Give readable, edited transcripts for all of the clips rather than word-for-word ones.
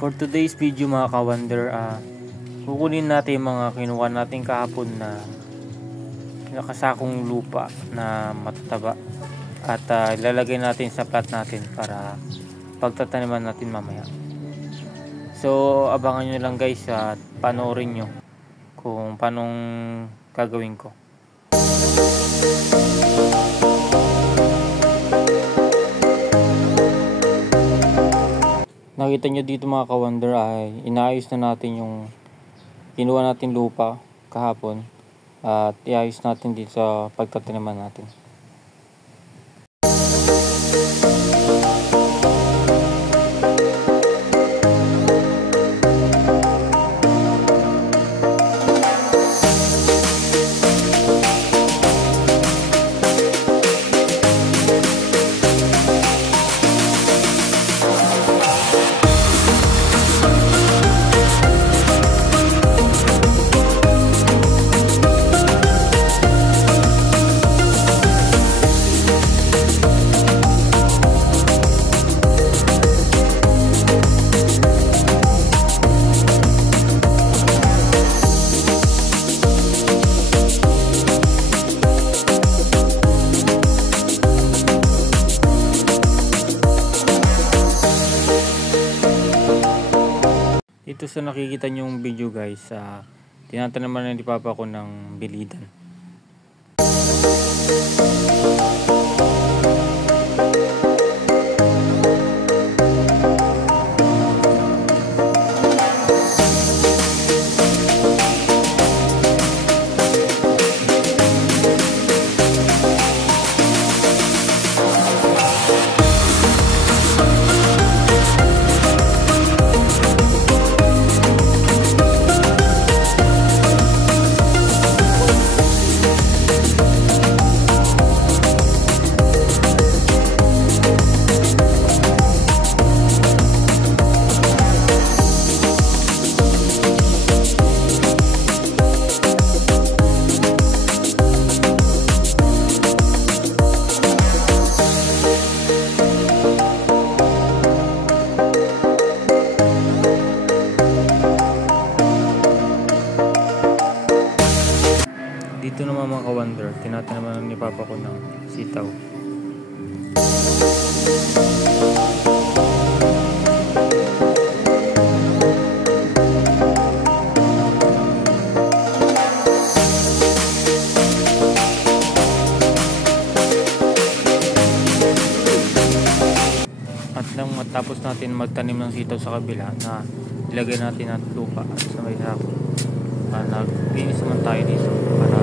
For today's video mga ka-wonder, kukunin natin yung mga kinuha natin kahapon na nakasakong lupa na matataba at ilalagay natin sa plot natin para pagtataniman natin mamaya. So abangan nyo lang guys at panoorin nyo kung paanong gagawin ko. Nakita nyo dito mga ka-wonder ay inaayos na natin yung kinuha natin lupa kahapon at iayos natin dito sa pagtataniman natin. Ito sa nakikita nyong video guys, tinatanaman na ni Papa ko ng bilidan. Dito naman mga ka-wonder, tinatanaman ni Papa ko ng sitaw. At nang matapos natin magtanim ng sitaw sa kabila, na ilagay natin at lupa at sa may sako. Naglinis naman tayo dito para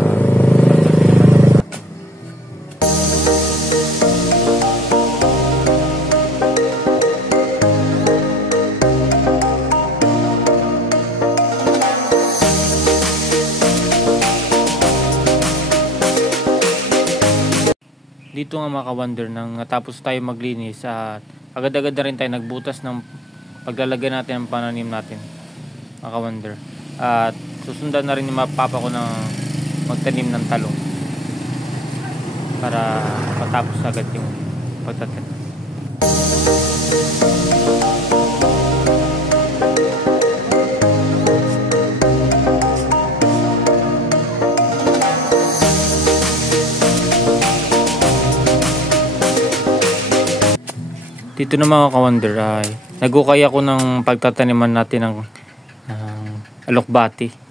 dito nga mga ka-wonder, nang natapos tayo maglinis at agad-agad na rin tayo nagbutas ng paglalagay natin ng pananim natin mga ka-wonder. At susundan na rin ni Papa ko na magtanim ng talong para matapos agad yung pagtatanim. Dito na mga ka-wonder ay nagukay ako ng pagtataniman natin ng alokbati.